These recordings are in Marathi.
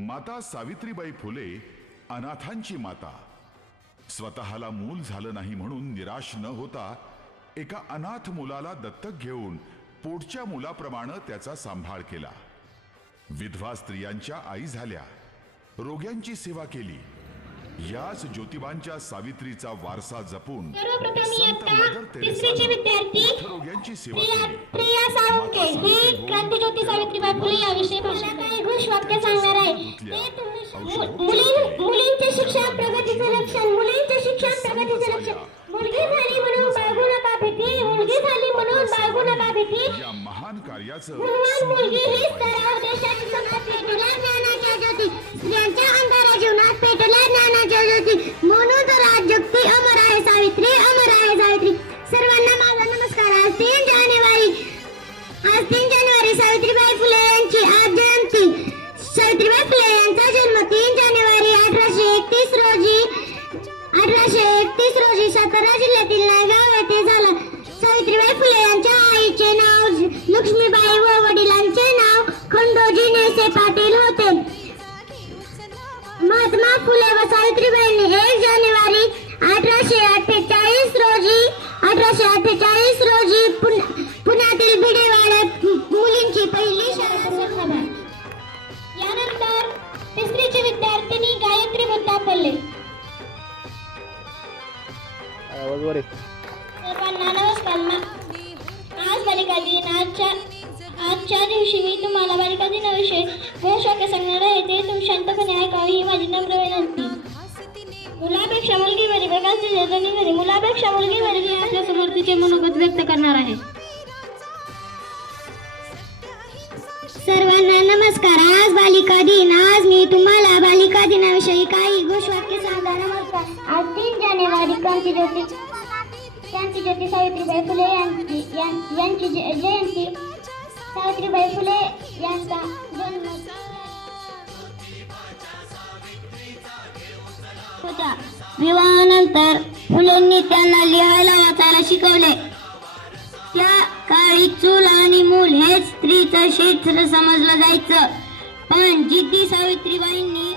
माता सावित्रीबाई फुले अनाथांची माता. स्वतःला मूल झालं नाही म्हणून निराश न होता एका अनाथ मुलाला दत्तक घेऊन पोटच्या मुलाप्रमाणे त्याचा सांभाळ केला. विधवा स्त्रियांच्या आई झाल्या. रोग्यांची सेवा केली. याच ज्योतिबांच्या सावित्रीचा वारसा जपून संत मदर रोग्यांची सेवा केली प्रिया साळुंके ही क्रांतीज्योती सावित्रीबाई फुले याविषयी भाषण काही घोष वाक्य सांगणार आहे ते तुम्ही- मु- मुली मुलींचे शिक्षण प्रगतीचे लक्षण मुलींचे शिक्षण प्रगतीचे लक्षण मुलगी झाली म्हणून बाळगू नका भीती मुलगी झाली म्हणून बाळगू नका भीती या महान कार्याचं गुणवान मुलगी ही स्तरावर पाटील होते. महात्मा फुले व सावित्रीबाईंनी एक जानेवारी अठराशे अठ्ठेचाळीस रोजी अठराशे अठ्ठेचाळीस रोजी वाक्य सांगणार आहे ते तुम्ही शांतपणे ऐकावे ही माझी नम्र विनंती. मुलापेक्षा मुलगी बरी प्रकाशची जनी घरी मुलापेक्षा मुलगी बरी हे आपल्या तिचे मनोगत व्यक्त करणार आहे. सर्वांना नमस्कार. आज बालिका दिन. आज मी तुम्हाला बालिका दिनाविषयी काही घोषवाक्य सांगणार नमस्कार आज तीन जानेवारी क्रांती ज्योती क्रांती ज्योती सावित्रीबाई फुले यांची यांची जय- जयंती. सावित्रीबाई फुले यांचा जन्म होत्या. विवाहानंतर फुलेंनी त्यांना लिहायला वाचायला शिकवले. त्या काळी चूल आणि मूल हेच स्त्रीचं क्षेत्र समजलं जायचं. पण जिद्दी सावित्रीबाईंनी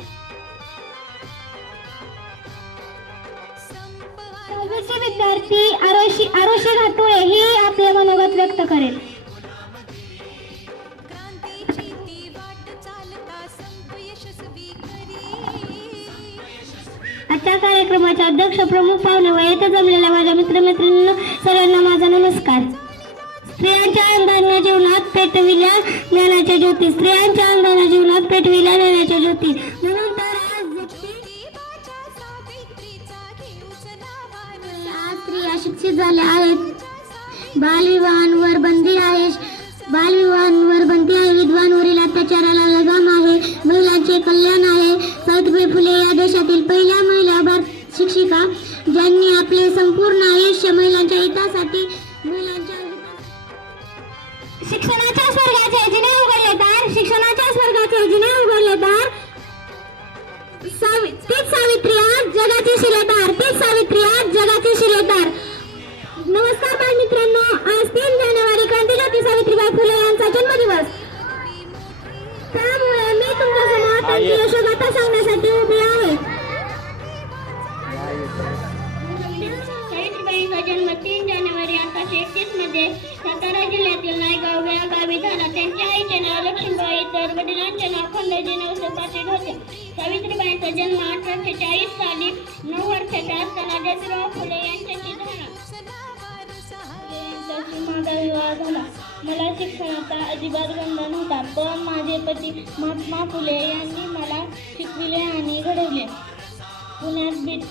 विद्यार्थी आरोशी आरोशी घाटुळे ही आपले मनोगत व्यक्त करेल. कार्यक्रमाचे अध्यक्ष प्रमुख पाहुणे व येथे जमलेल्या माझ्या मित्रमैत्रिणींना सर्वांना माझा नमस्कार. स्त्रियांच्या अंधाऱ्या जीवनात पेटविल्या ज्ञानाच्या ज्योती. स्त्रियांच्या अंधाऱ्या जीवनात पेटविल्या ज्ञानाच्या ज्योती. म्हणून तर आज आज स्त्रिया शिक्षित झाल्या आहेत. बालविवाहांवर बंदी आहे. बालविवाहांवर बंदी आहे. विधवांवरील अत्याचाराला लगाम आहे. महिलांचे कल्याण आहे. सावित्रीबाई फुले या देशातील पहिल्या महिला भारत शिक्षिका ज्यांनी आपले संपूर्ण आयुष्य महिलांच्या हितासाठी जन्म तीन जानेवारी अठराशे एकतीसमध्ये सातारा जिल्ह्यातील नायगाव या गावी झाला त्यांच्या आईचे नाव लक्ष्मीबाई तर वडिलांचे नाव खंडोजी नवसे पाटील होते. सावित्रीबाईंचा जन्म अठराशे चाळीस साली नऊ वर्षाच्या असताना ज्योतिराव फुले यांच्याशी झाला माझा विवाह झाला. मला शिक्षणाचा अजिबात गंध नव्हता पण माझे पती महात्मा फुले यांनी मला शिकविले आणि घडवले. पुण्यात बीट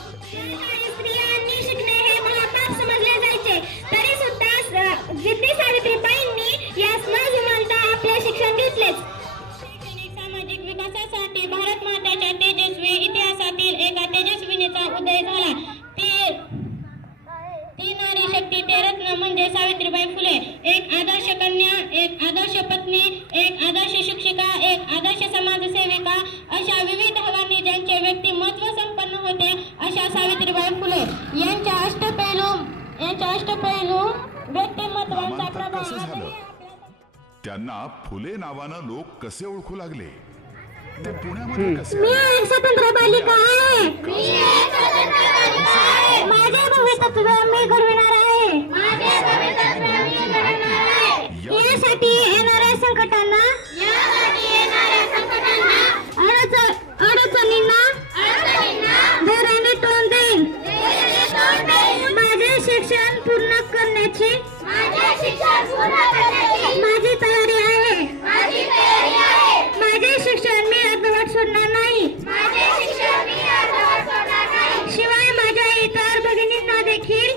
झाला ते ती नारी शक्ती ते रत्न म्हणजे सावित्रीबाई फुले. एक आदर्श कन्या एक आदर्श पत्नी एक आदर्श शिक्षिका एक आदर्श समाजसेविका अशा विविध हवानी ज्यांचे व्यक्तिमत्व संपन्न होते अशा सावित्रीबाई फुले. यांच्या अष्टपैलू यांच्या अष्टपैलू व्यक्तिमत्वाचा प्रभाव? आजही त्यांना फुले नावानं लोक कसे ओळखू लागले? ते पुण्यामध्ये कसे मी स्वतंत्र बालिका आहे. माझी तयारी आहे. माझे शिक्षण मी अर्धवट सोडणार नाही. शिवाय माझ्या इतर भगिनींना देखील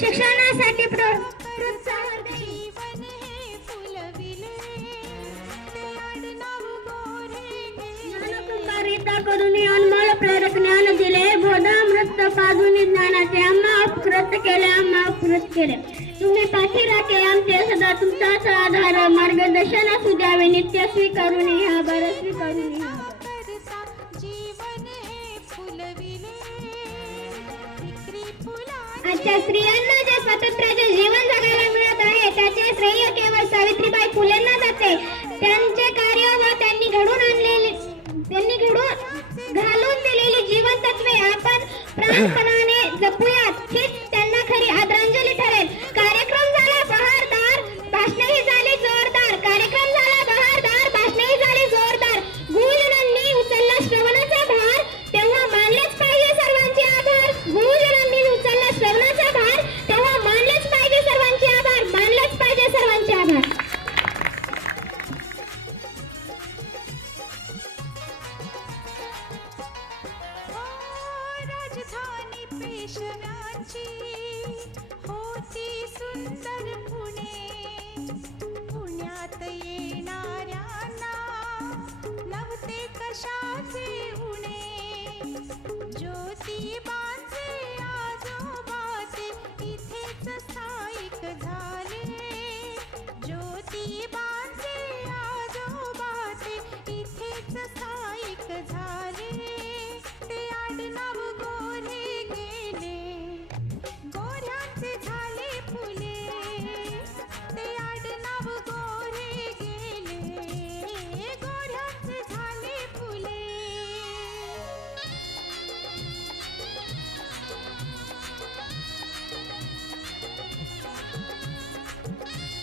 शिक्षणासाठी प्रोत्साहन करून अनमोल प्रेरक ज्ञान दिले बोधामृत पाजून ज्ञानाच्या व्रत केले आम्हा केले. तुम्ही पाठीरा के आमचे सदा तुमचाच आधार. मार्गदर्शन असू द्यावे नित्य स्वीकारून ह्या बर स्वीकारून ह्या आजच्या स्त्रियांना जे स्वातंत्र्याचे जीवन जगायला मिळत आहे त्याचे श्रेय केवळ सावित्रीबाई फुलेंना जाते. त्यांचे कार्य व त्यांनी घडून आणलेले त्यांनी घडून घालून दिलेली जीवन तत्वे आपण प्राण